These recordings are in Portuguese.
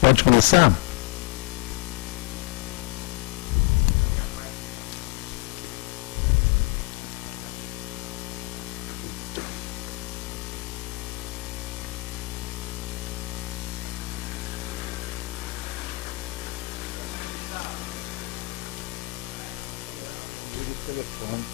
Pode começar? Telefone.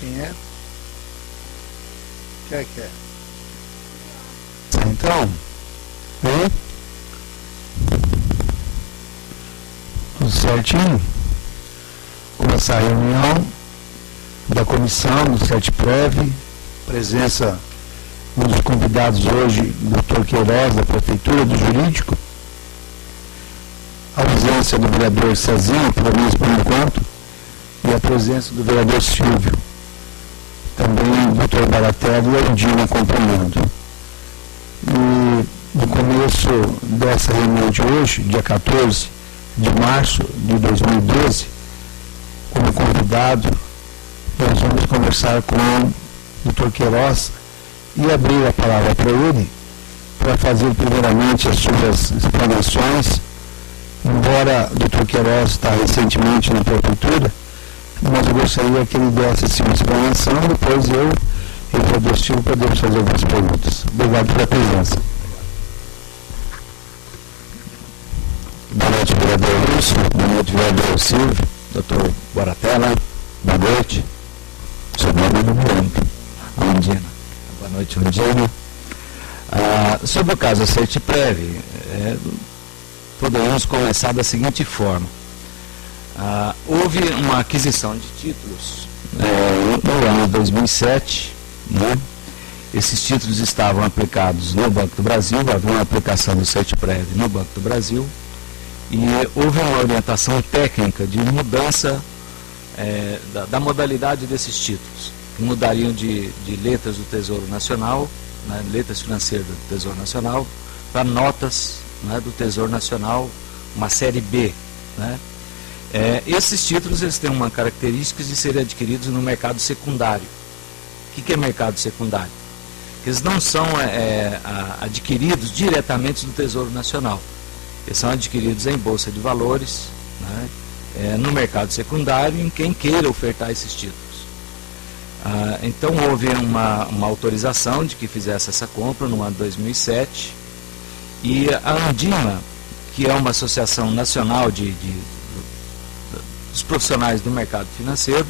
Quem é? Quem é que é? Então, tudo certinho? Começar a reunião da comissão do CETPREV, presença dos convidados hoje, Dr. Queiroz, da Prefeitura, do Jurídico, a ausência do vereador Cezinha, pelo menos por enquanto, e a presença do vereador Silvio. Também o Dr. Baratella e a Undina acompanhando. E no começo dessa reunião de hoje, dia 14 de março de 2012, como convidado, nós vamos conversar com o Dr. Queiroz e abrir a palavra para ele, para fazer primeiramente as suas explanações. Embora o Dr. Queiroz está recentemente na Prefeitura, mas eu gostaria que ele desse assim, uma explanação, depois eu e o vereador Silvio podemos fazer algumas perguntas. Obrigado pela presença. Boa noite, vereador Lúcio. Boa noite, vereador Silvio. Doutor Baratella. Boa noite. Seu nome é Undina. Undina. Boa noite, Undina. Sobre o caso CETPREV, poderíamos começar da seguinte forma. Houve uma aquisição de títulos no ano de 2007, né? Esses títulos estavam aplicados no Banco do Brasil, havia uma aplicação do CETPREV no Banco do Brasil, e houve uma orientação técnica de mudança da modalidade desses títulos, que mudariam de letras do Tesouro Nacional, né, letras financeiras do Tesouro Nacional, para notas, né, do Tesouro Nacional, uma série B, né? Esses títulos eles têm uma característica de serem adquiridos no mercado secundário. O que é mercado secundário? Eles não são adquiridos diretamente do Tesouro Nacional. Eles são adquiridos em bolsa de valores, né, no mercado secundário, em quem queira ofertar esses títulos. Então houve uma autorização de que fizesse essa compra no ano de 2007, e a Undina, que é uma associação nacional dos profissionais do mercado financeiro,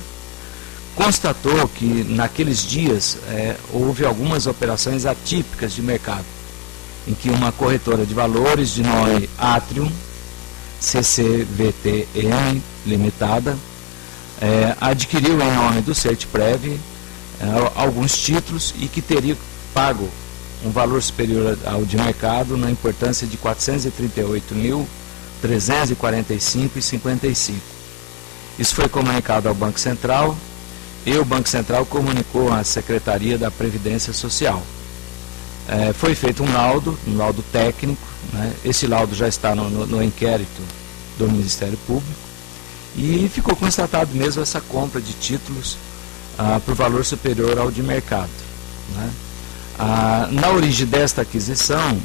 constatou que naqueles dias houve algumas operações atípicas de mercado, em que uma corretora de valores de nome Atrium, CCVTM Limitada, adquiriu em nome do CETPREV alguns títulos e que teria pago um valor superior ao de mercado na importância de R$ 438.345,55. Isso foi comunicado ao Banco Central, e o Banco Central comunicou à Secretaria da Previdência Social. Foi feito um laudo técnico, né? Esse laudo já está no inquérito do Ministério Público, e ficou constatado mesmo essa compra de títulos por valor superior ao de mercado, né? Na origem desta aquisição,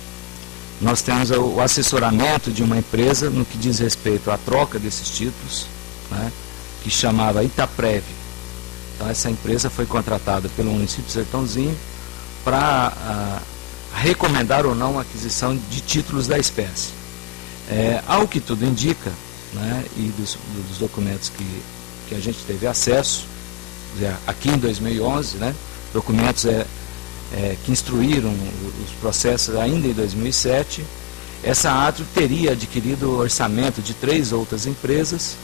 nós temos o assessoramento de uma empresa no que diz respeito à troca desses títulos, né, que chamava Itaprev. Então, essa empresa foi contratada pelo município de Sertãozinho para recomendar ou não a aquisição de títulos da espécie. Ao que tudo indica, né, e dos documentos que a gente teve acesso, aqui em 2011, né, documentos que instruíram os processos ainda em 2007, essa Atrium teria adquirido o orçamento de 3 outras empresas,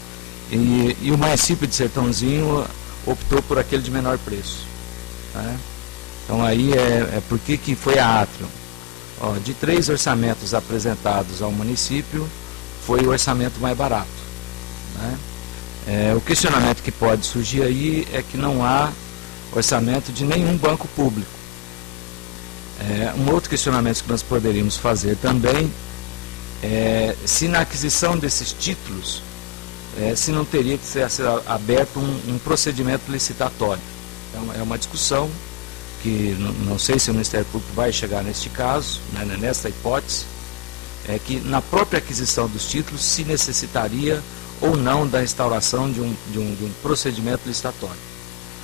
e o município de Sertãozinho optou por aquele de menor preço, né? Então aí por que foi a Atrium? de 3 orçamentos apresentados ao município, foi o orçamento mais barato, né? O questionamento que pode surgir aí é que não há orçamento de nenhum banco público. Um outro questionamento que nós poderíamos fazer também é se na aquisição desses títulos, se não teria que ser aberto um procedimento licitatório. Então, é uma discussão que não sei se o Ministério Público vai chegar neste caso, né, nesta hipótese, é que na própria aquisição dos títulos se necessitaria ou não da instauração de um procedimento licitatório.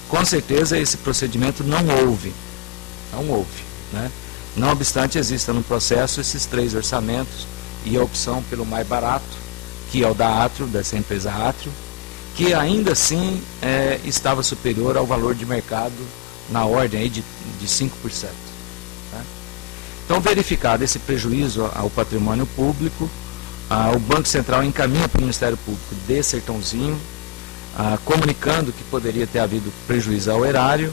Com certeza esse procedimento não houve, né? Não obstante, exista no processo esses 3 orçamentos e a opção pelo mais barato, que é o da Átrio, dessa empresa Átrio, que ainda assim estava superior ao valor de mercado na ordem aí de 5%. Tá? Então, verificado esse prejuízo ao patrimônio público, o Banco Central encaminha para o Ministério Público de Sertãozinho, comunicando que poderia ter havido prejuízo ao erário,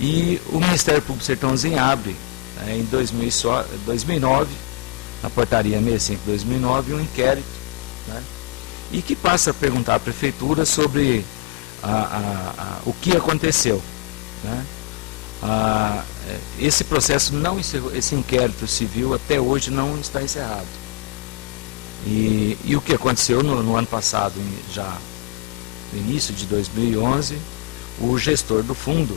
e o Ministério Público de Sertãozinho abre, em 2009, na portaria 65/2009, um inquérito, né, e que passa a perguntar à Prefeitura sobre o que aconteceu. Né? Esse processo não encerrou, esse inquérito civil até hoje não está encerrado. E o que aconteceu no ano passado, já no início de 2011, o gestor do fundo,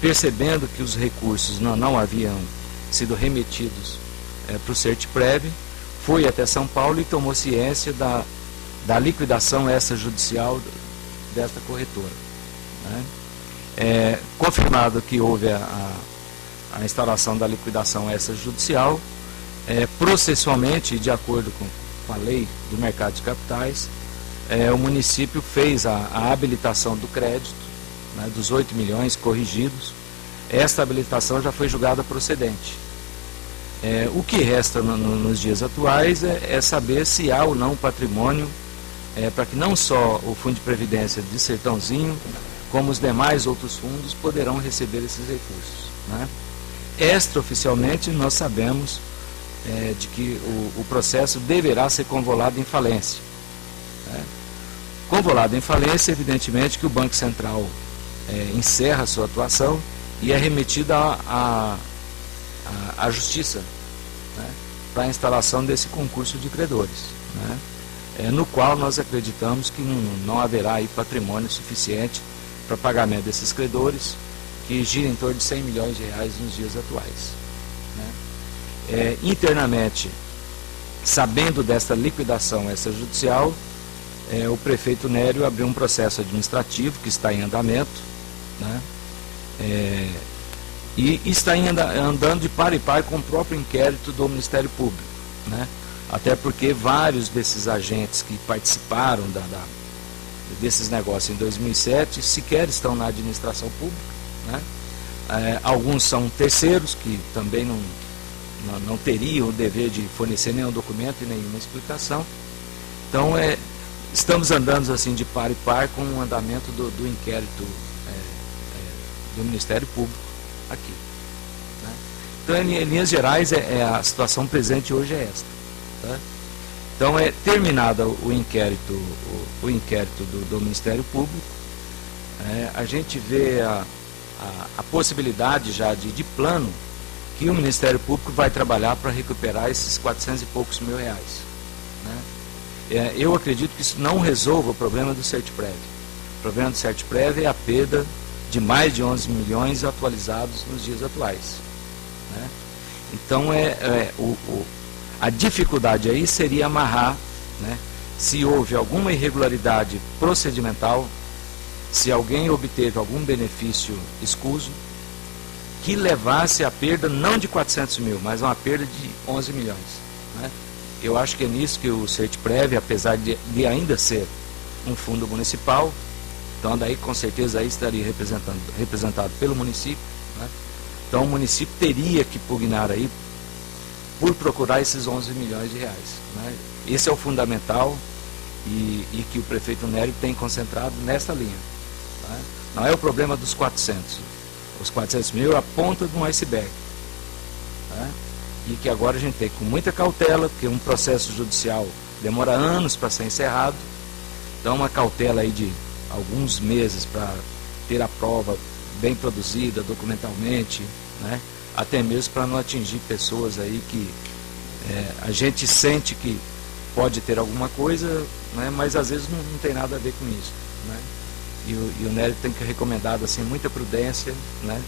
percebendo que os recursos não haviam sido remetidos para o CERT-PREV, foi até São Paulo e tomou ciência da liquidação extrajudicial desta corretora. Né? Confirmado que houve a instauração da liquidação extrajudicial, processualmente, de acordo com a lei do mercado de capitais, o município fez a habilitação do crédito, né, dos 8 milhões corrigidos. Esta habilitação já foi julgada procedente. O que resta nos dias atuais é saber se há ou não patrimônio para que não só o Fundo de Previdência de Sertãozinho, como os demais outros fundos poderão receber esses recursos. Né? Extraoficialmente, nós sabemos de que o processo deverá ser convolado em falência. Né? Convolado em falência, evidentemente que o Banco Central encerra a sua atuação e é remetido à Justiça, né, para a instalação desse concurso de credores, né, no qual nós acreditamos que não haverá aí patrimônio suficiente para pagamento desses credores, que gira em torno de 100 milhões de reais nos dias atuais. Né. Internamente, sabendo desta liquidação extrajudicial, o prefeito Nério abriu um processo administrativo que está em andamento, né, e está andando de par e par com o próprio inquérito do Ministério Público. Né, até porque vários desses agentes que participaram desses negócios em 2007 sequer estão na administração pública. Né, alguns são terceiros que também não teriam o dever de fornecer nenhum documento e nenhuma explicação. Então, estamos andando assim de par e par com o andamento do inquérito do Ministério Público aqui. Né? Então, em linhas gerais, a situação presente hoje é esta. Tá? Então, terminado o inquérito do Ministério Público, a gente vê a possibilidade já de plano que o Ministério Público vai trabalhar para recuperar esses 400 e poucos mil reais. Né? Eu acredito que isso não resolva o problema do CERT-PREV. O problema do CERT-PREV é a perda de mais de 11 milhões atualizados nos dias atuais. Né? Então, a dificuldade aí seria amarrar, né, se houve alguma irregularidade procedimental, se alguém obteve algum benefício escuso, que levasse a perda não de 400 mil, mas uma perda de 11 milhões. Né? Eu acho que é nisso que o CERT-PREV, apesar de ainda ser um fundo municipal, então daí com certeza aí estaria representado pelo município. Né? Então o município teria que pugnar aí por procurar esses 11 milhões de reais. Né? Esse é o fundamental e que o prefeito Nério tem concentrado nessa linha. Né? Não é o problema dos 400. Os 400 mil é a ponta de um iceberg. Né? e que agora a gente tem com muita cautela, porque um processo judicial demora anos para ser encerrado, então uma cautela aí de alguns meses para ter a prova bem produzida documentalmente, né? Até mesmo para não atingir pessoas aí que a gente sente que pode ter alguma coisa, né? Mas às vezes não tem nada a ver com isso, né? E o Nery tem que recomendar assim, muita prudência, né?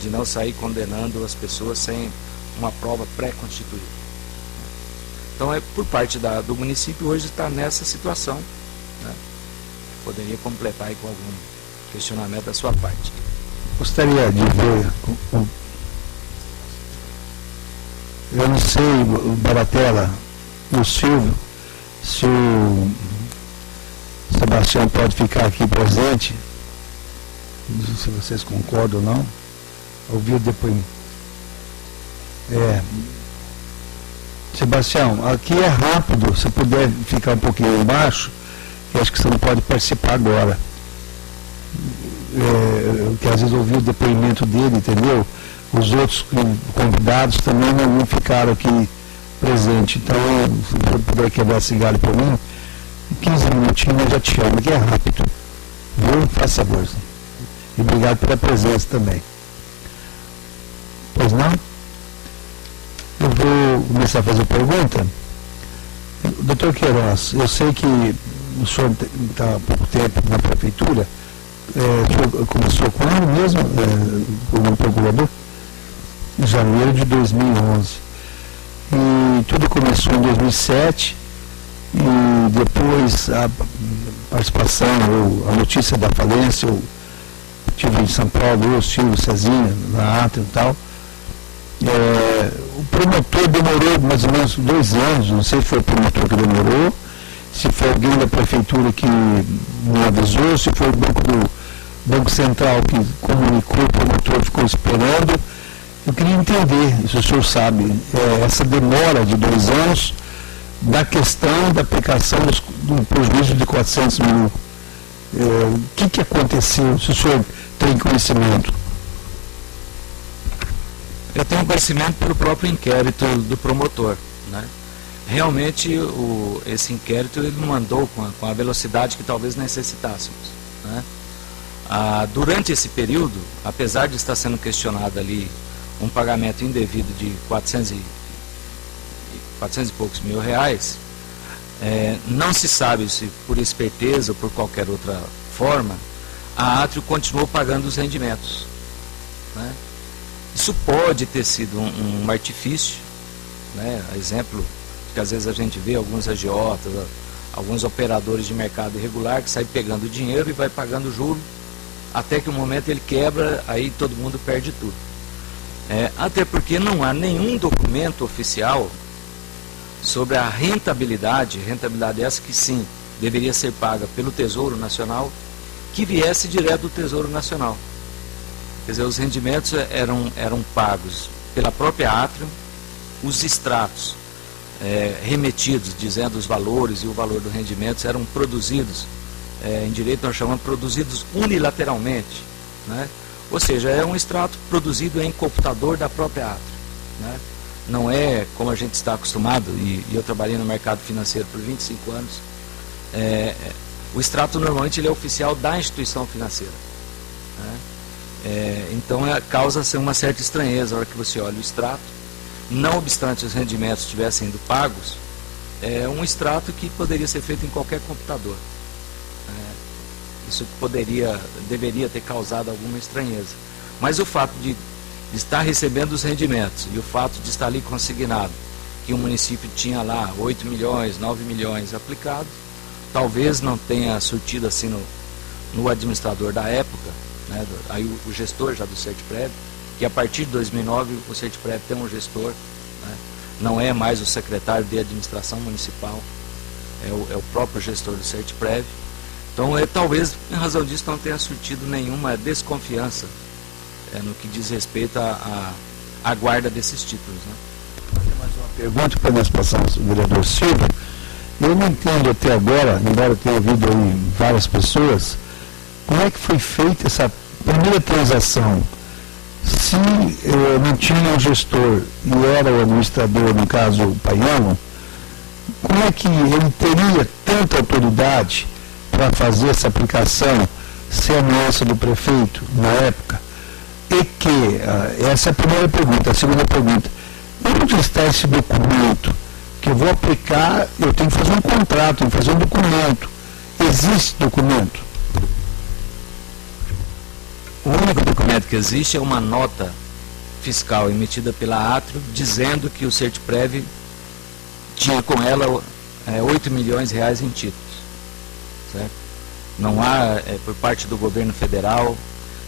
De não sair condenando as pessoas sem uma prova pré-constituída. Então, por parte do município, hoje está nessa situação, né? Poderia completar aí com algum questionamento da sua parte. Gostaria de ver, eu não sei, o Baratella e o Silvio, se o Sebastião pode ficar aqui presente, não sei se vocês concordam ou não, ouvir o depoimento. Sebastião, aqui é rápido, se puder ficar um pouquinho embaixo, eu acho que você não pode participar agora. Que às vezes ouvi o depoimento dele, entendeu? Os outros convidados também não ficaram aqui presentes. Então, se você puder quebrar esse galho para mim, 15 minutinhos eu já te chamo, que é rápido. Viu? Faça favor. E obrigado pela presença também. Pois não? Eu vou começar a fazer pergunta. Doutor Queiroz, eu sei que o senhor está há pouco tempo na prefeitura. O senhor começou quando mesmo, como procurador? Em janeiro de 2011. E tudo começou em 2007, e depois a participação, ou a notícia da falência, eu estive em São Paulo, eu estive, Cezinha, na Ata e tal. O promotor demorou mais ou menos 2 anos, não sei se foi o promotor que demorou, se foi alguém da prefeitura que não avisou, se foi o Banco Central que comunicou, o promotor ficou esperando. Eu queria entender, se o senhor sabe, essa demora de 2 anos da questão da aplicação do prejuízo de 400 mil. O que aconteceu, se o senhor tem conhecimento? Eu tenho conhecimento pelo próprio inquérito do promotor, né? Realmente, esse inquérito ele não andou com a velocidade que talvez necessitássemos, né? Durante esse período, apesar de estar sendo questionado ali um pagamento indevido de 400 e poucos mil reais, não se sabe se por esperteza ou por qualquer outra forma, a Átrio continuou pagando os rendimentos, né? Isso pode ter sido um artifício, né? Exemplo que às vezes a gente vê alguns agiotas, alguns operadores de mercado irregular que saem pegando dinheiro e vai pagando juro, até que o momento ele quebra, aí todo mundo perde tudo. Até porque não há nenhum documento oficial sobre a rentabilidade essa que sim, deveria ser paga pelo Tesouro Nacional, que viesse direto do Tesouro Nacional. Quer dizer, os rendimentos eram pagos pela própria Átrio, os extratos remetidos, dizendo os valores e o valor do rendimento, eram produzidos, em direito nós chamamos produzidos unilateralmente, né? Ou seja, é um extrato produzido em computador da própria Átrio, né? Não é como a gente está acostumado, e eu trabalhei no mercado financeiro por 25 anos, o extrato normalmente ele é oficial da instituição financeira, né? Então causa uma certa estranheza na hora que você olha o extrato, não obstante os rendimentos estivessem sendo pagos, é um extrato que poderia ser feito em qualquer computador. Isso deveria ter causado alguma estranheza. Mas o fato de estar recebendo os rendimentos e o fato de estar ali consignado que o município tinha lá 8 milhões, 9 milhões aplicados, talvez não tenha surtido assim no administrador da época, né, aí o gestor já do Sertprev, que a partir de 2009 o Sertprev tem um gestor, né, não é mais o secretário de administração municipal, é o próprio gestor do Sertprev. Então, talvez, em razão disso, não tenha surtido nenhuma desconfiança no que diz respeito à guarda desses títulos, né? Mais uma pergunta para nós passarmos o vereador Silvio. Eu não entendo até agora, embora eu tenha ouvido aí várias pessoas, como é que foi feita essa primeira transação Se não tinha um gestor e era o administrador, no caso o Paiano, como é que ele teria tanta autoridade para fazer essa aplicação sem a anuência do prefeito na época? E que, essa é a primeira pergunta. A segunda pergunta, onde está esse documento que eu vou aplicar? Eu tenho que fazer um contrato, tenho que fazer um documento. Existe documento? O único documento que existe é uma nota fiscal emitida pela Atrio dizendo que o Sertprev tinha com ela 8 milhões de reais em títulos. Certo? Não há, por parte do governo federal,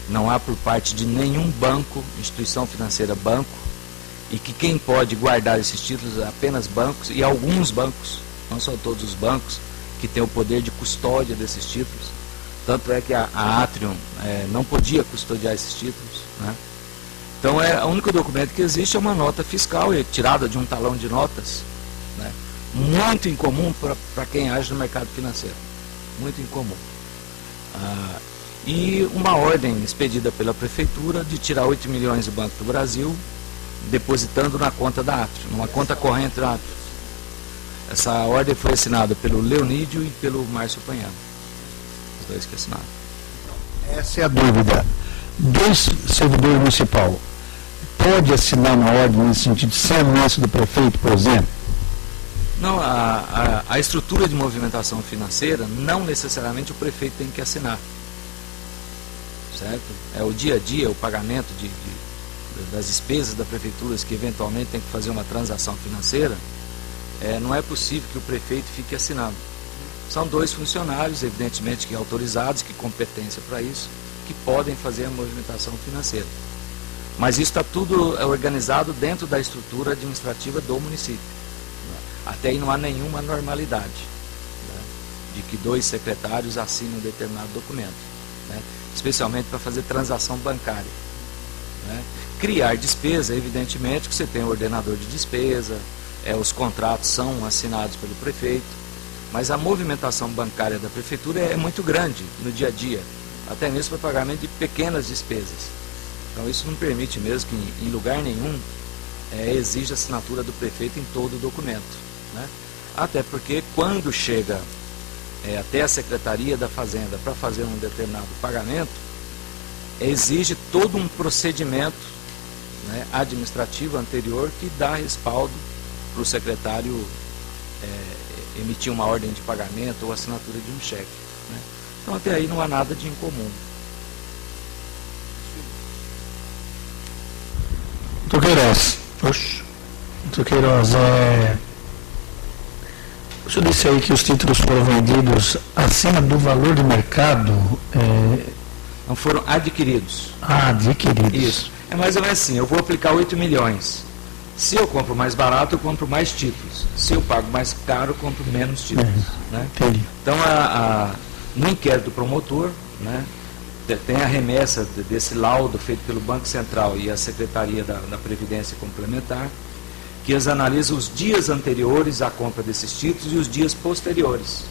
não há por parte de nenhum banco, instituição financeira, banco, e que quem pode guardar esses títulos é apenas bancos, e alguns bancos, não são todos os bancos, que têm o poder de custódia desses títulos. Tanto é que a Atrium não podia custodiar esses títulos. Né? Então, o único documento que existe é uma nota fiscal, tirada de um talão de notas, né? Muito incomum para quem age no mercado financeiro. Muito incomum. E uma ordem expedida pela Prefeitura de tirar 8 milhões do Banco do Brasil, depositando na conta da Atrio, numa conta corrente da Atrio. Essa ordem foi assinada pelo Leonídio e pelo Márcio Paiano. Os dois que assinaram. Essa é a dúvida. Dois servidores municipal pode assinar uma ordem nesse sentido, sem anuência do prefeito, por exemplo? Não, a estrutura de movimentação financeira, não necessariamente o prefeito tem que assinar. Certo? É o dia a dia, o pagamento das despesas da prefeitura que eventualmente tem que fazer uma transação financeira, não é possível que o prefeito fique assinando. São dois funcionários, evidentemente, que autorizados, que competência para isso, que podem fazer a movimentação financeira. Mas isso está tudo organizado dentro da estrutura administrativa do município. Até aí não há nenhuma normalidade, né, de que dois secretários assinam um determinado documento, né, especialmente para fazer transação bancária. Né. Criar despesa, evidentemente que você tem o ordenador de despesa, os contratos são assinados pelo prefeito, mas a movimentação bancária da prefeitura é muito grande no dia a dia, até mesmo para pagamento de pequenas despesas. Então isso não permite mesmo que em lugar nenhum exija a assinatura do prefeito em todo o documento. Né? Até porque quando chega até a Secretaria da Fazenda para fazer um determinado pagamento, exige todo um procedimento, né, administrativo anterior que dá respaldo para o secretário emitir uma ordem de pagamento ou assinatura de um cheque. Né? Então até aí não há nada de incomum. Doutor Queiroz, o senhor disse aí que os títulos foram vendidos acima do valor de mercado? Não foram adquiridos. Adquiridos. Isso. É mais ou menos assim, eu vou aplicar 8 milhões. Se eu compro mais barato, eu compro mais títulos. Se eu pago mais caro, eu compro menos títulos. Né? Então, no inquérito do promotor, né, tem a remessa desse laudo feito pelo Banco Central e a Secretaria da Previdência Complementar, que eles analisam os dias anteriores à compra desses títulos e os dias posteriores.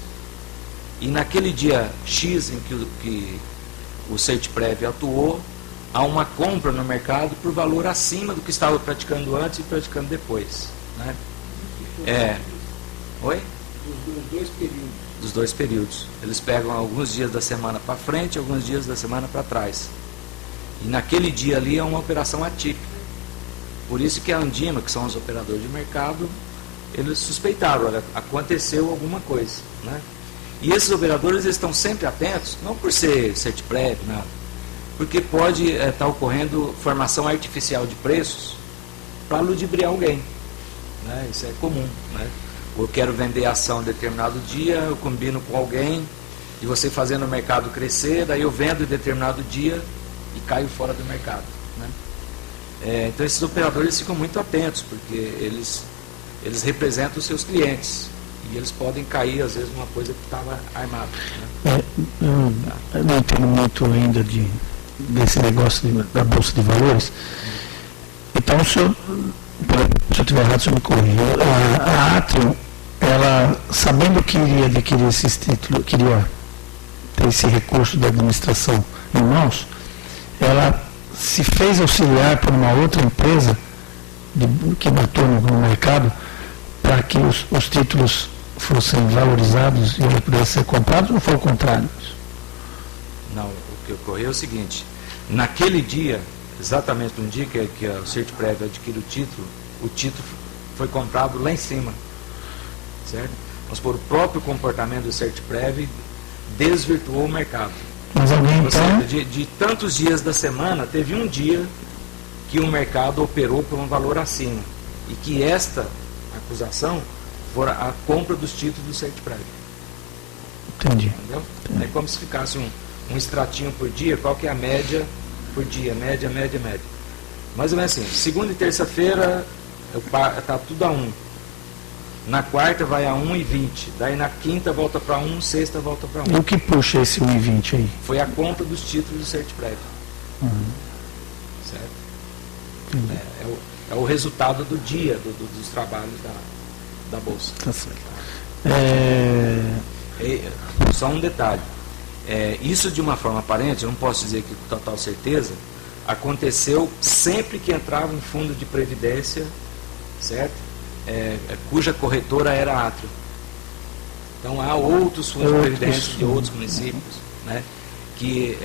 E naquele dia X em que o Sertprev atuou, há uma compra no mercado por valor acima do que estava praticando antes e praticando depois. Né? Oi? Dos dois períodos. Dos dois períodos. Eles pegam alguns dias da semana para frente, alguns dias da semana para trás. E naquele dia ali é uma operação atípica. Por isso que a Andima, que são os operadores de mercado, eles suspeitaram, olha, aconteceu alguma coisa. Né? E esses operadores eles estão sempre atentos, não por ser Sertprev, nada, porque pode estar ocorrendo formação artificial de preços para ludibriar alguém. Né? Isso é comum. Né? Eu quero vender ação em determinado dia, eu combino com alguém, e você fazendo o mercado crescer, daí eu vendo em determinado dia e caio fora do mercado. Né? Então esses operadores ficam muito atentos, porque eles representam os seus clientes. E eles podem cair, às vezes, numa coisa que estava armada. Né? Eu não entendo muito ainda desse negócio da Bolsa de Valores. Então, se eu estiver errado, o senhor me corrija. A Atrio, ela, sabendo que iria adquirir esses títulos, queria ter esse recurso da administração em mãos, ela se fez auxiliar por uma outra empresa que atuou no mercado para que os títulos fossem valorizados e eles pudessem ser comprados, ou foi o contrário? Não, o que ocorreu é o seguinte: naquele dia, exatamente no dia que o Sertprev adquire o título foi comprado lá em cima, certo? Vamos supor, o próprio comportamento do Sertprev desvirtuou o mercado. Mas alguém Ou então... seja, de tantos dias da semana, teve um dia que o mercado operou por um valor acima, e que esta acusação for a compra dos títulos do Sertprev. Entendi. Entendeu? É como se ficasse um extratinho por dia. Qual que é a média por dia? Média. Mais ou menos assim, segunda e terça-feira está tudo a 1. Na quarta vai a 1,20. Daí na quinta volta para 1, sexta volta para 1. E o que puxa esse 1,20 aí? Foi a compra dos títulos do Sertprev. Certo? É o resultado do dia dos trabalhos da Bolsa. Tá certo. Só um detalhe. Isso de uma forma aparente, eu não posso dizer que com total certeza, aconteceu sempre que entrava em fundo de previdência, certo? Cuja corretora era a Atrio. Então há outros fundos de previdência de outros municípios, né? Que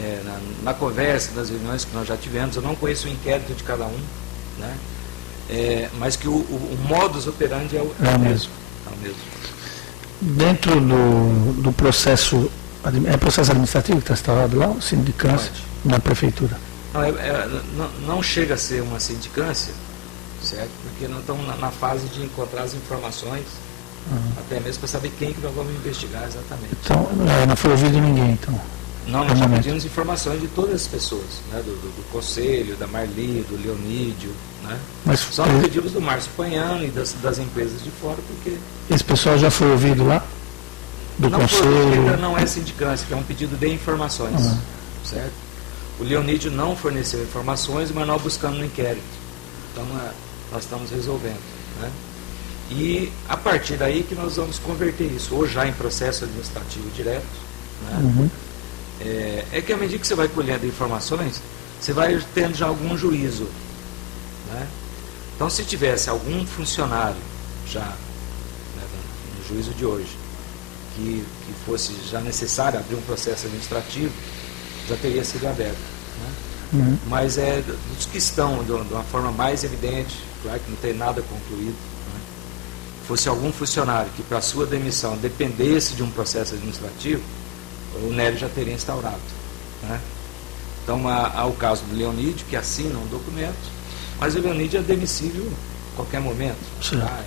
na conversa, nas reuniões que nós já tivemos, eu não conheço o inquérito de cada um, né? Mas que o modus operandi é o mesmo. É o mesmo. Dentro do processo, processo administrativo que está instalado lá, ou sindicância, na prefeitura? Não chega a ser uma sindicância, certo? Porque nós estamos na fase de encontrar as informações, até mesmo para saber quem que nós vamos investigar exatamente. Então, não foi ouvido ninguém, então? Não, nós já pedimos informações de todas as pessoas, né? do Conselho, da Marli, do Leonídio, né? Mas só não pedimos do Márcio Panhano e das empresas de fora, porque... Esse pessoal já foi ouvido lá? Do Conselho? Não é sindicância, que é um pedido de informações, certo? O Leonídio não forneceu informações, mas nós buscamos no inquérito. Então, nós estamos resolvendo, né? E a partir daí que nós vamos converter isso, ou já em processo administrativo direto, né? É que à medida que você vai colhendo informações, você vai tendo já algum juízo, né? Então, se tivesse algum funcionário já, né, no juízo de hoje, que fosse já necessário abrir um processo administrativo, já teria sido aberto, né? Mas dos que estão de uma forma mais evidente, claro que não tem nada concluído, né? Fosse algum funcionário que para sua demissão dependesse de um processo administrativo, o Nélio já teria instaurado, né? Então há o caso do Leonídio, que assina um documento, mas o Leonídio é demissível a qualquer momento, tá?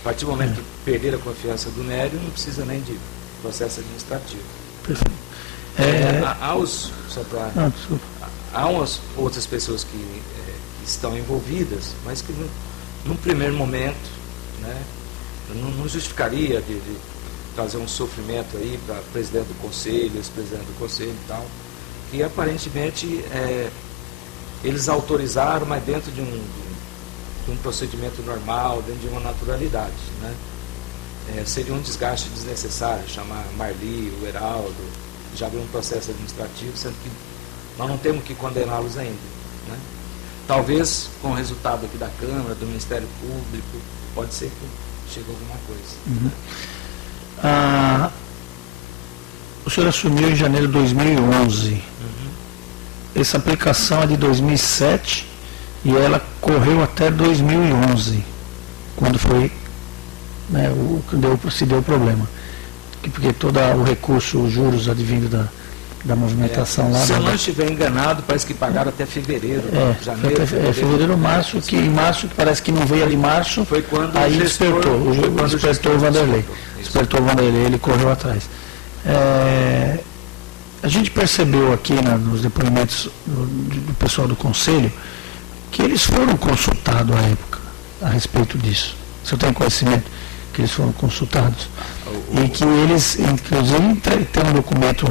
A partir do momento que perder a confiança do Nélio, não precisa nem de processo administrativo. Perfeito. Há umas outras pessoas que estão envolvidas, mas que num primeiro momento, né, não justificaria de trazer um sofrimento aí para presidente do conselho, ex-presidente do conselho e tal, que aparentemente eles autorizaram, mas dentro de um procedimento normal, dentro de uma naturalidade, né? Seria um desgaste desnecessário chamar Marli, o Heraldo, já abrir um processo administrativo, sendo que nós não temos que condená-los ainda, né? Talvez com o resultado aqui da Câmara, do Ministério Público, pode ser que chegue alguma coisa. O senhor assumiu em janeiro de 2011. Essa aplicação é de 2007 e ela correu até 2011, quando foi, né, se deu o problema. Porque todo o recurso, os juros advindo da movimentação lá... Se eu não estiver enganado, parece que pagaram até fevereiro, janeiro, fevereiro, março, que em março, parece que não veio ali em março, foi quando aí despertou o Vanderlei. Despertou o Vanderlei, ele correu atrás. A gente percebeu aqui nos depoimentos do pessoal do Conselho que eles foram consultados à época a respeito disso. O senhor tem conhecimento que eles foram consultados? E que eles, inclusive, tem um documento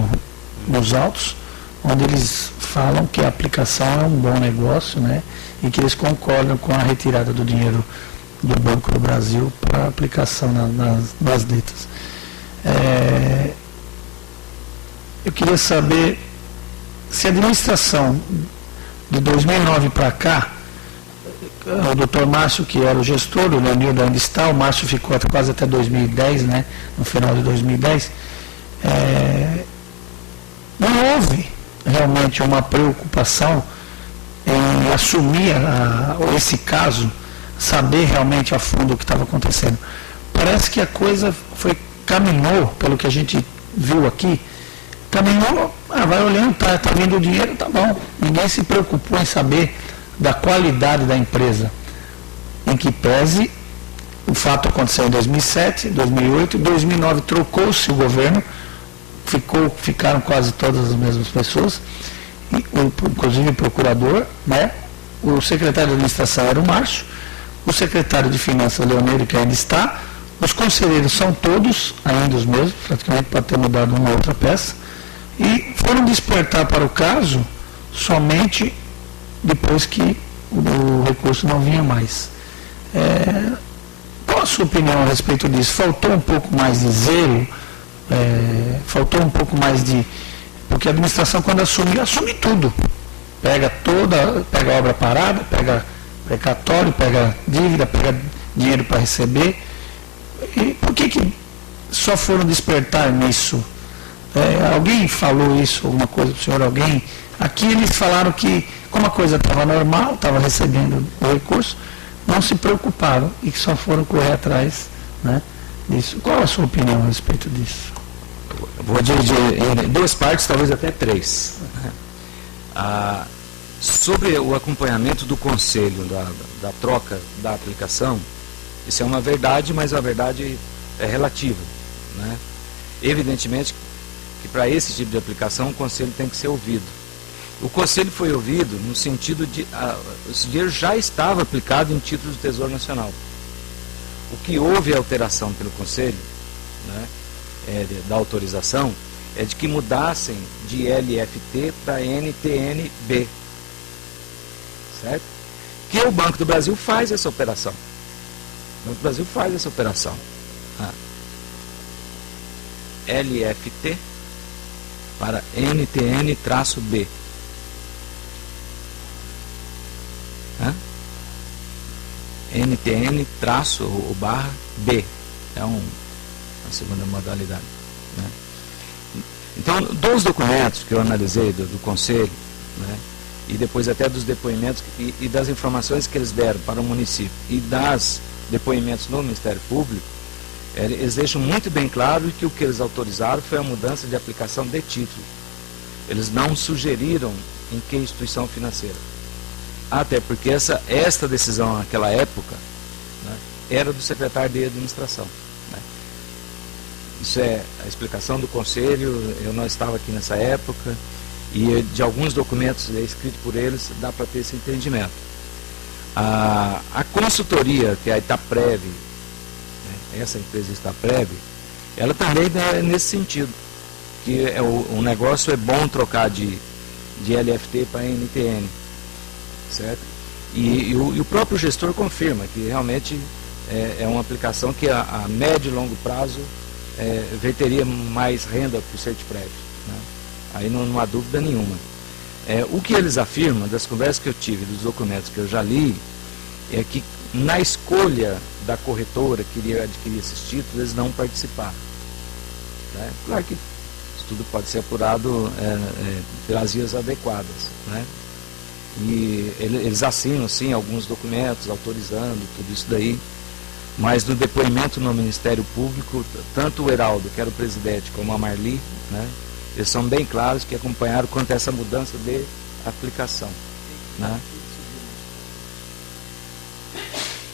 nos autos, onde eles falam que a aplicação é um bom negócio, né? E que eles concordam com a retirada do dinheiro do Banco do Brasil para aplicação nas letras. Eu queria saber se a administração De 2009 para cá, o doutor Márcio, que era o gestor, o Leonildo ainda está, o Márcio ficou quase até 2010, né, no final de 2010, não houve realmente uma preocupação em assumir esse caso, saber realmente a fundo o que estava acontecendo. Parece que a coisa caminhou, pelo que a gente viu aqui, caminhou, vai olhando, tá vindo o dinheiro, tá bom. Ninguém se preocupou em saber da qualidade da empresa, em que pese o fato aconteceu em 2007, 2008, 2009 trocou-se o governo, ficaram quase todas as mesmas pessoas, inclusive o procurador, né? O secretário de administração era o Márcio, o secretário de finanças, Leonildo, que ainda está, os conselheiros são todos ainda os mesmos, praticamente pode ter mudado uma outra peça, e foram despertar para o caso somente depois que o recurso não vinha mais. Qual a sua opinião a respeito disso? Faltou um pouco mais de zelo? Faltou um pouco mais de... Porque a administração, quando assume tudo. Pega a obra parada, pega precatório, pega dívida, pega dinheiro para receber. E por que só foram despertar nisso? Alguém falou isso, alguma coisa para o senhor? Alguém? Aqui eles falaram que, como a coisa estava normal, estava recebendo o recurso, não se preocuparam e que só foram correr atrás, né, disso. Qual a sua opinião a respeito disso? Vou dividir em duas partes, talvez até três. Sobre o acompanhamento do conselho, da troca da aplicação, isso é uma verdade, mas a verdade é relativa, né? Evidentemente que para esse tipo de aplicação o conselho tem que ser ouvido. O conselho foi ouvido no sentido de esse dinheiro já estava aplicado em títulos do Tesouro Nacional. O que houve alteração pelo conselho, né, da autorização, é de que mudassem de LFT para NTN-B. Certo? Que o Banco do Brasil faz essa operação. O Banco do Brasil faz essa operação. LFT para NTN-B. NTN-B. É uma segunda modalidade. Né? Então, dos documentos que eu analisei do Conselho, né, e depois até dos depoimentos e das informações que eles deram para o município e das depoimentos no Ministério Público, eles deixam muito bem claro que o que eles autorizaram foi a mudança de aplicação de título. Eles não sugeriram em que instituição financeira. Até porque esta decisão naquela época, né, era do secretário de administração. Né? Isso é a explicação do conselho, eu não estava aqui nessa época, e de alguns documentos escritos por eles dá para ter esse entendimento. A consultoria, que é a Itaprev, né, essa empresa Itaprev, ela também é nesse sentido, que o negócio é bom trocar de LFT para NTN. Certo? E o próprio gestor confirma que realmente é uma aplicação que a médio e longo prazo teria mais renda para o Certiprev. Né? Aí não há dúvida nenhuma. O que eles afirmam, das conversas que eu tive, dos documentos que eu já li, é que na escolha da corretora que iria adquirir esses títulos, eles não participaram. Né? Claro que isso tudo pode ser apurado pelas vias adequadas. Né? E eles assinam, sim, alguns documentos autorizando tudo isso daí, mas no depoimento no Ministério Público, tanto o Heraldo, que era o presidente, como a Marli, né, eles são bem claros que acompanharam quanto a essa mudança de aplicação. Né?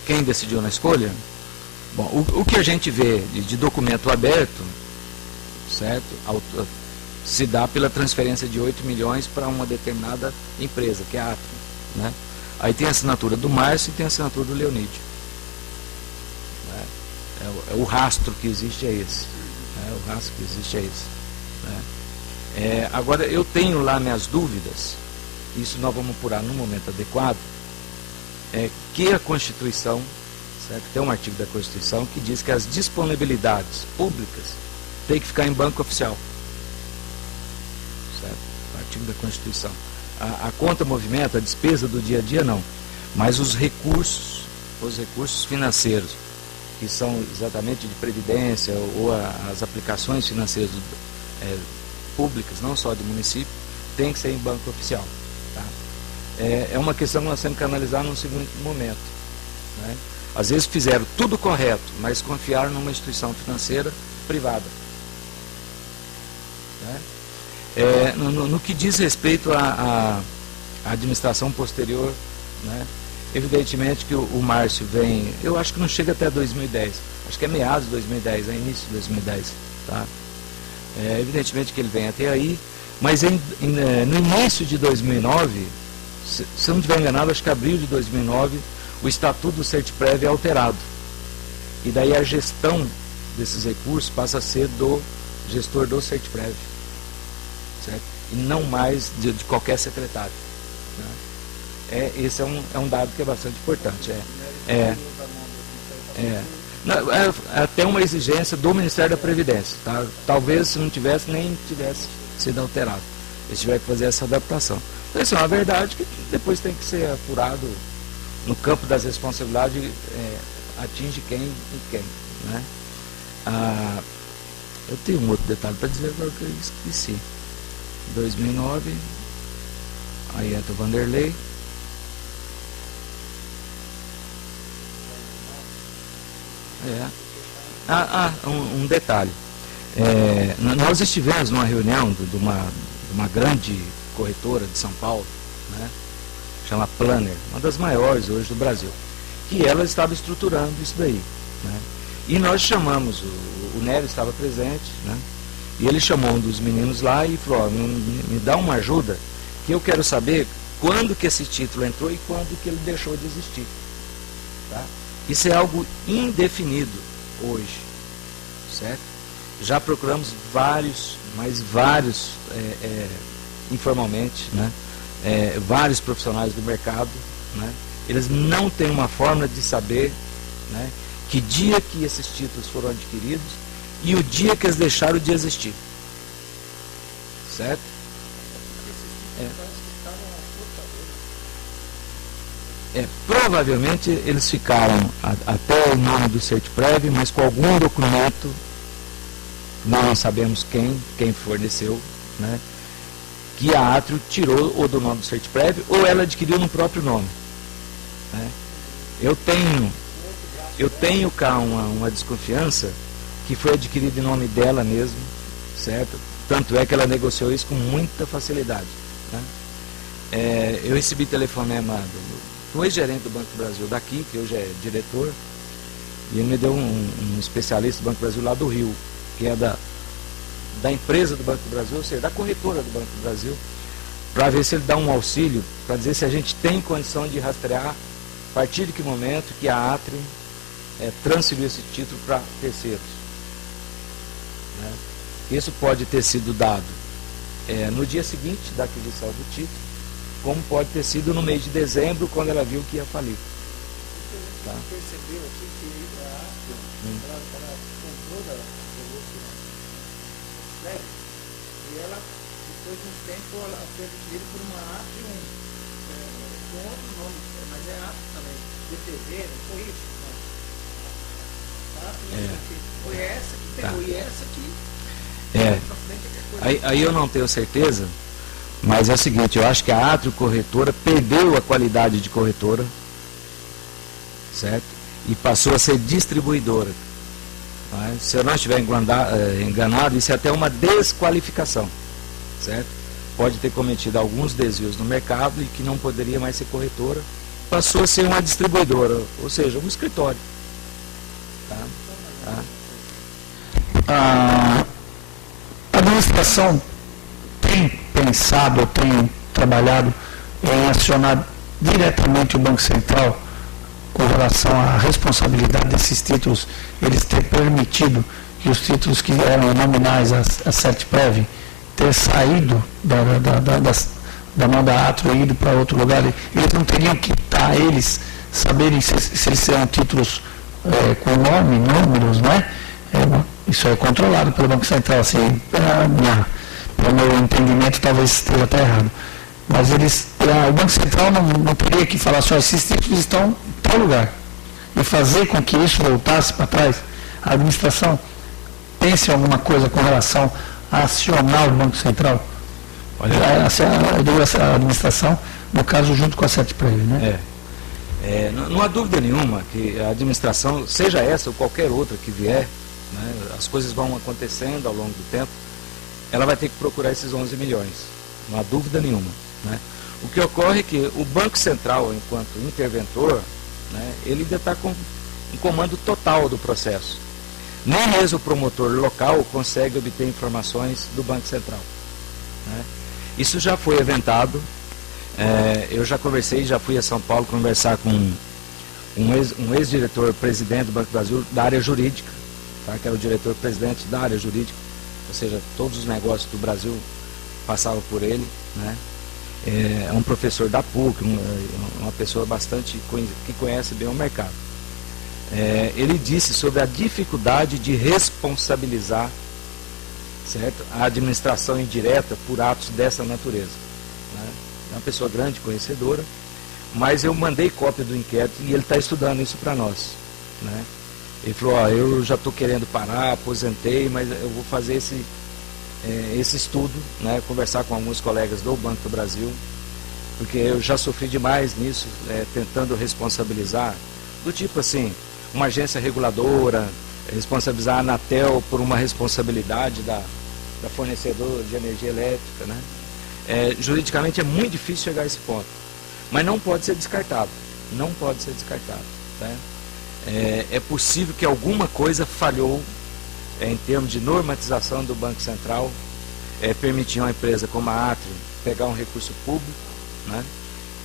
Quem decidiu na escolha? Bom, o que a gente vê de documento aberto, certo? Se dá pela transferência de 8 milhões para uma determinada empresa, que é a Atria. Né? Aí tem a assinatura do Márcio e tem a assinatura do Leonídio. O rastro que existe é esse. O rastro que existe é esse. Né? Agora, eu tenho lá minhas dúvidas, isso nós vamos apurar no momento adequado, que a Constituição, certo? Tem um artigo da Constituição que diz que as disponibilidades públicas têm que ficar em banco oficial. O artigo da Constituição. A conta movimento, a despesa do dia a dia, não. Mas os recursos financeiros, que são exatamente de previdência ou as aplicações financeiras públicas, não só de município, tem que ser em banco oficial. Tá? É uma questão que nós temos que analisar num segundo momento. Né? Às vezes fizeram tudo correto, mas confiaram numa instituição financeira privada. Né? No que diz respeito à administração posterior, né? Evidentemente que o Márcio vem, eu acho que não chega até 2010, acho que é meados de 2010, início de 2010. Tá? Evidentemente que ele vem até aí, mas no início de 2009, se eu não estiver enganado, acho que abril de 2009, o estatuto do Sertprev é alterado. E daí a gestão desses recursos passa a ser do gestor do Sertprev, certo? E não mais de qualquer secretário. Né? Esse é um dado que é bastante importante. Até uma exigência do Ministério da Previdência. Tá? Talvez se não tivesse, nem tivesse sido alterado. Eles tiveram que fazer essa adaptação. Então, isso é uma verdade que depois tem que ser apurado no campo das responsabilidades, atinge quem e quem. Né? Eu tenho um outro detalhe para dizer agora que eu esqueci. 2009, aí entra o Vanderlei. Um detalhe. Nós estivemos numa reunião de uma grande corretora de São Paulo, né, chama Planner, uma das maiores hoje do Brasil, que ela estava estruturando isso daí. Né, e nós chamamos, o Nélio estava presente, né, e ele chamou um dos meninos lá e falou, me dá uma ajuda, que eu quero saber quando que esse título entrou e quando que ele deixou de existir. Tá? Isso é algo indefinido hoje, certo? Já procuramos vários, informalmente, né? Vários profissionais do mercado, né? Eles não têm uma forma de saber, né, que dia que esses títulos foram adquiridos e o dia que eles deixaram de existir, certo? Provavelmente eles ficaram até o nome do Sertprev, mas com algum documento, não sabemos quem forneceu, né, que a Atrio tirou ou do nome do Sertprev ou ela adquiriu no próprio nome. Né. Eu tenho cá uma desconfiança que foi adquirido em nome dela mesmo, certo? Tanto é que ela negociou isso com muita facilidade. Né. Eu recebi telefonema do ex-gerente do Banco do Brasil daqui, que hoje é diretor, e ele me deu um especialista do Banco do Brasil lá do Rio, que é da empresa do Banco do Brasil, ou seja, da corretora do Banco do Brasil, para ver se ele dá um auxílio, para dizer se a gente tem condição de rastrear a partir de que momento que a Atrio transferiu esse título para terceiros. Né? Isso pode ter sido dado no dia seguinte da aquisição do título, como pode ter sido no mês de dezembro, quando ela viu que ia falir. Tá? Você percebeu aqui que a Atrio, ela comprou da Volkswagen, e ela, depois de um tempo, ela foi adquirida por uma Atrio com outro nome, mas é Atrio também, DTV, não foi isso? Foi essa que pegou, e essa que... Aí eu não tenho certeza, mas é o seguinte, eu acho que a Atrio Corretora perdeu a qualidade de corretora, certo? E passou a ser distribuidora. Tá? Se eu não estiver enganado, isso é até uma desqualificação, certo? Pode ter cometido alguns desvios no mercado e que não poderia mais ser corretora, passou a ser uma distribuidora, ou seja, um escritório. Tá? A administração tem pensado, tem trabalhado em acionar diretamente o Banco Central com relação à responsabilidade desses títulos, eles ter permitido que os títulos que eram nominais a Sertprev ter saído da mão da Atrio e ido para outro lugar, eles não teriam que eles saberem se eles serão títulos com nome, números, né? Isso é controlado pelo Banco Central, assim, pelo meu entendimento talvez esteja até errado. Mas o Banco Central não teria que falar só, esses títulos estão em tal lugar. E fazer com que isso voltasse para trás. A administração pense em alguma coisa com relação a acionar o Banco Central. Olha, a administração, no caso, junto com a CETPREV, né? Não há dúvida nenhuma que a administração, seja essa ou qualquer outra que vier, né, as coisas vão acontecendo ao longo do tempo, ela vai ter que procurar esses 11 milhões. Não há dúvida nenhuma. Né? O que ocorre é que o Banco Central, enquanto interventor, né, ele ainda está com um comando total do processo. Nem mesmo o promotor local consegue obter informações do Banco Central. Né? Isso já foi aventado. Eu já conversei, já fui a São Paulo conversar com um ex-diretor-presidente do Banco do Brasil da área jurídica, tá? Que era o diretor-presidente da área jurídica, ou seja, todos os negócios do Brasil passavam por ele. Né? É um professor da PUC, uma pessoa que conhece bem o mercado. Ele disse sobre a dificuldade de responsabilizar, certo, a administração indireta por atos dessa natureza. Né? É uma pessoa grande, conhecedora, mas eu mandei cópia do inquérito e ele está estudando isso para nós. Né? Ele falou, eu já estou querendo parar, aposentei, mas eu vou fazer esse estudo, né, conversar com alguns colegas do Banco do Brasil, porque eu já sofri demais nisso, tentando responsabilizar, do tipo assim, uma agência reguladora, responsabilizar a Anatel por uma responsabilidade da fornecedora de energia elétrica. Né? Juridicamente é muito difícil chegar a esse ponto, mas não pode ser descartado, não pode ser descartado. Tá? É possível que alguma coisa falhou em termos de normatização do Banco Central, permitir uma empresa como a Atrio pegar um recurso público, né,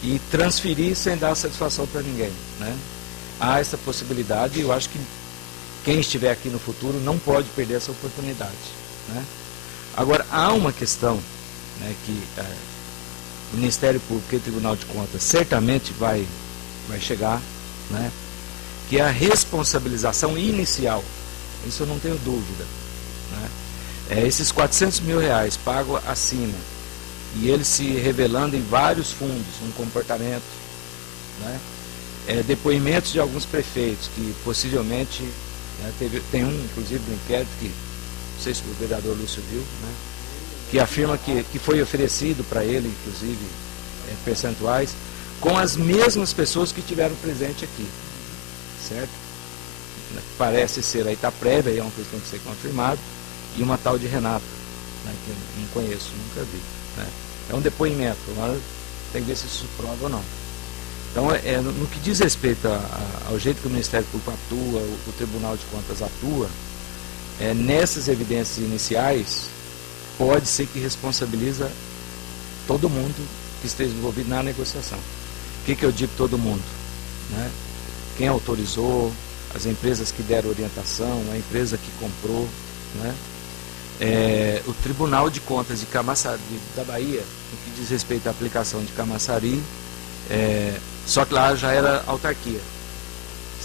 e transferir sem dar satisfação para ninguém. Né? Há essa possibilidade e eu acho que quem estiver aqui no futuro não pode perder essa oportunidade. Né? Agora, há uma questão, né, que o Ministério Público e o Tribunal de Contas certamente vai chegar, né, que é a responsabilização inicial. Isso eu não tenho dúvida. Né? Esses 400 mil reais pagos acima e eles se revelando em vários fundos, um comportamento, né? Depoimentos de alguns prefeitos que possivelmente, né, tem um inclusive do inquérito que, não sei se o vereador Lúcio viu, né, que afirma que foi oferecido para ele, inclusive, percentuais, com as mesmas pessoas que tiveram presente aqui, certo? Parece ser a Itaprévia, é uma coisa que tem que ser confirmada, e uma tal de Renata, né, que eu não conheço, nunca vi. Né? É um depoimento, agora tem que ver se isso prova ou não. Então, no que diz respeito ao jeito que o Ministério Público atua, o Tribunal de Contas atua, nessas evidências iniciais, pode ser que responsabiliza todo mundo que esteja envolvido na negociação. O que eu digo todo mundo? Né? Quem autorizou, as empresas que deram orientação, a empresa que comprou. Né? O Tribunal de Contas de Camaçari, da Bahia, no que diz respeito à aplicação de Camaçari, só que lá já era autarquia,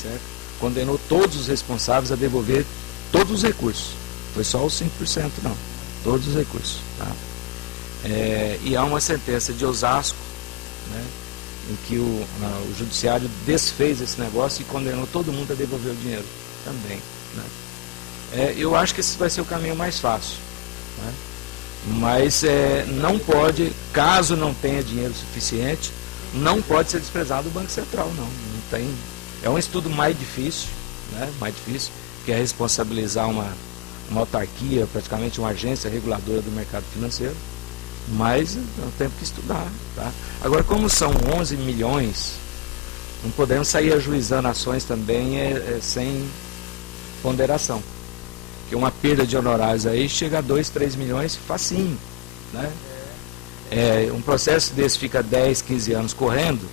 certo? Condenou todos os responsáveis a devolver todos os recursos. Foi só os 5% não, todos os recursos. Tá? E há uma sentença de Osasco, né, em que o judiciário desfez esse negócio e condenou todo mundo a devolver o dinheiro também. Né? Eu acho que esse vai ser o caminho mais fácil. Né? Mas não pode, caso não tenha dinheiro suficiente, não pode ser desprezado o Banco Central, não tem. É um estudo mais difícil, né? Mais difícil, que é responsabilizar uma autarquia, praticamente uma agência reguladora do mercado financeiro, mas nós temos que estudar. Tá? Agora, como são 11 milhões, não podemos sair ajuizando ações também sem ponderação. Porque uma perda de honorários aí chega a 2, 3 milhões facinho. Né? Um processo desse fica 10, 15 anos correndo,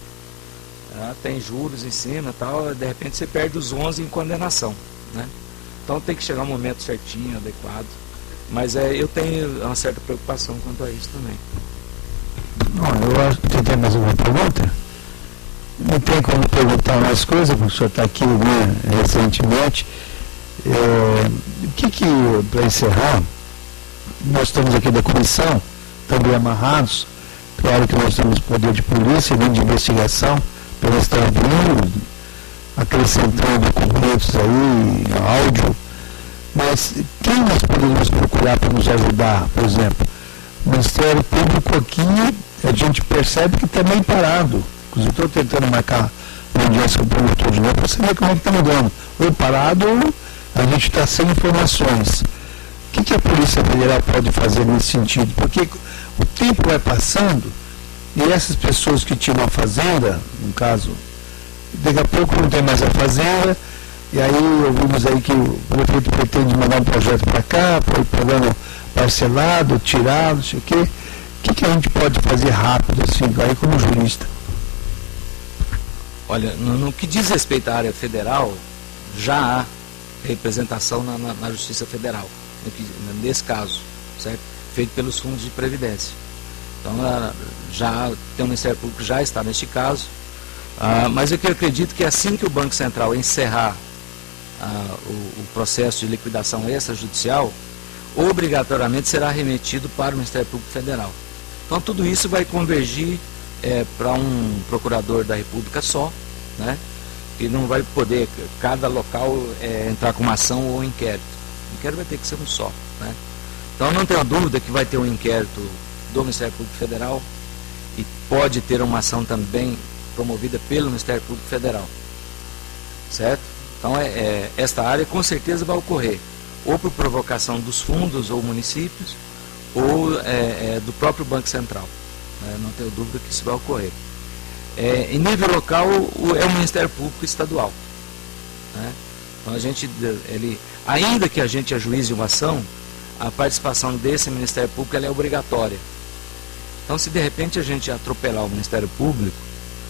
tem juros em cima, tal, de repente você perde os 11 em condenação. Né? Então tem que chegar um momento certinho, adequado. Mas eu tenho uma certa preocupação quanto a isso também. Não, eu acho que tem mais uma pergunta. Não tem como perguntar mais coisas, porque o senhor está aqui, né, recentemente. Para encerrar, nós estamos aqui da comissão, também amarrados, Claro que nós temos poder de polícia, nem de investigação, pelo Estado vindo, acrescentando documentos aí, áudio, mas quem nós podemos procurar para nos ajudar, por exemplo? O Ministério Público aqui, a gente percebe que está meio parado. Inclusive estou tentando marcar uma audiência com o promotor de novo para saber como é que está mudando. Ou parado ou a gente está sem informações. O que a Polícia Federal pode fazer nesse sentido? Porque o tempo vai passando e essas pessoas que tinham uma fazenda, no caso, daqui a pouco não tem mais a fazenda, e aí ouvimos aí que o prefeito pretende mandar um projeto para cá, foi pagando parcelado, tirado, não sei o quê. O que a gente pode fazer rápido, assim, aí como jurista? Olha, no que diz respeito à área federal, já há representação na Justiça Federal, nesse caso, certo? Feito pelos fundos de previdência. Então, já tem o Ministério Público já está neste caso, mas eu acredito que assim que o Banco Central encerrar o processo de liquidação extrajudicial, obrigatoriamente será remetido para o Ministério Público Federal. Então, tudo isso vai convergir para um procurador da República só, né? E não vai poder, cada local, entrar com uma ação ou inquérito. O inquérito vai ter que ser um só, né? Então, não tenho dúvida que vai ter um inquérito do Ministério Público Federal e pode ter uma ação também promovida pelo Ministério Público Federal, certo? Então, esta área com certeza vai ocorrer, ou por provocação dos fundos ou municípios, ou do próprio Banco Central. Não tenho dúvida que isso vai ocorrer. Em nível local, é o Ministério Público Estadual, né? Então, ainda que a gente ajuize uma ação, a participação desse Ministério Público ela é obrigatória. Então, se de repente a gente atropelar o Ministério Público,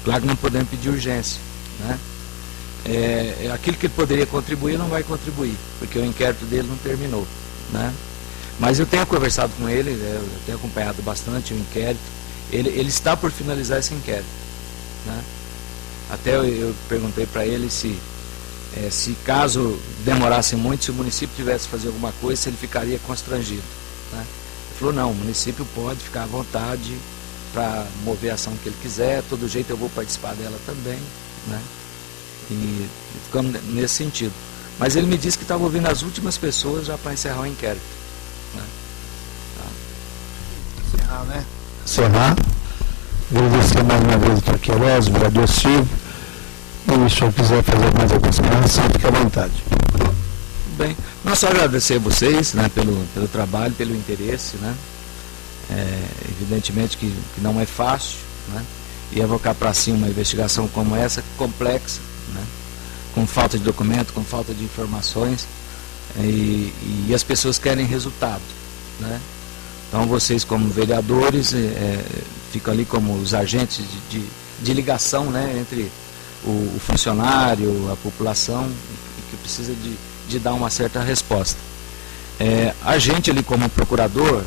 claro que não podemos pedir urgência, né? Aquilo que ele poderia contribuir não vai contribuir, porque o inquérito dele não terminou, né? Mas eu tenho conversado com ele, eu tenho acompanhado bastante o inquérito. Ele está por finalizar esse inquérito, né? Até eu perguntei para ele se caso demorasse muito, se o município tivesse que fazer alguma coisa, se ele ficaria constrangido, né? Ele falou, não, o município pode ficar à vontade para mover a ação que ele quiser, todo jeito eu vou participar dela também, né? E ficamos nesse sentido. Mas ele me disse que estava ouvindo as últimas pessoas já para encerrar o inquérito, né? Encerrar, né? Encerrar. Agradecer mais uma vez o Dr. Queiroz, o vereador Silvio. E se o senhor quiser fazer mais alguma explanação, fique à vontade. Bem, não só agradecer a vocês, né, pelo trabalho, pelo interesse, né? Evidentemente que não é fácil, né? E evocar para si uma investigação como essa, complexa, né? Com falta de documento, com falta de informações, e as pessoas querem resultado, né? Então vocês como vereadores ficam ali como os agentes de ligação, né, entre o funcionário, a população, que precisa de dar uma certa resposta. A gente ali como procurador,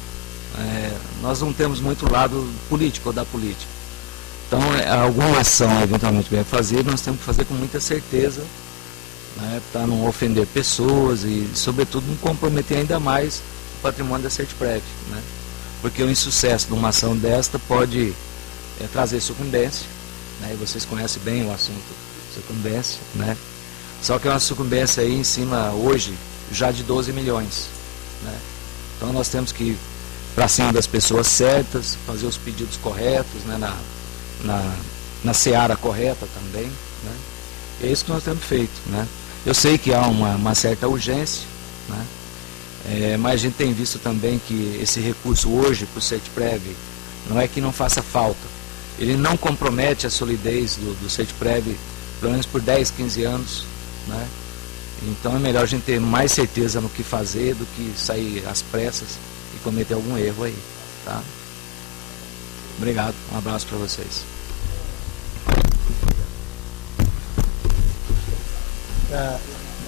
nós não temos muito lado político ou da política. Então, alguma ação eventualmente vai fazer, nós temos que fazer com muita certeza, né, para não ofender pessoas e, sobretudo, não comprometer ainda mais o patrimônio da Sertprev, né? Porque o insucesso de uma ação desta pode trazer sucumbência, né? E vocês conhecem bem o assunto sucumbência, né? Só que é uma sucumbência aí em cima, hoje, já de 12 milhões, né? Então, nós temos que ir para cima das pessoas certas, fazer os pedidos corretos, né, na seara correta também, né? E é isso que nós temos feito, né? Eu sei que há uma certa urgência, né? Mas a gente tem visto também que esse recurso hoje para o Sertprev não é que não faça falta, ele não compromete a solidez do Sertprev pelo menos por 10, 15 anos, né? Então é melhor a gente ter mais certeza no que fazer do que sair às pressas e cometer algum erro aí, tá? Obrigado, um abraço para vocês.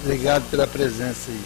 Obrigado pela presença aí.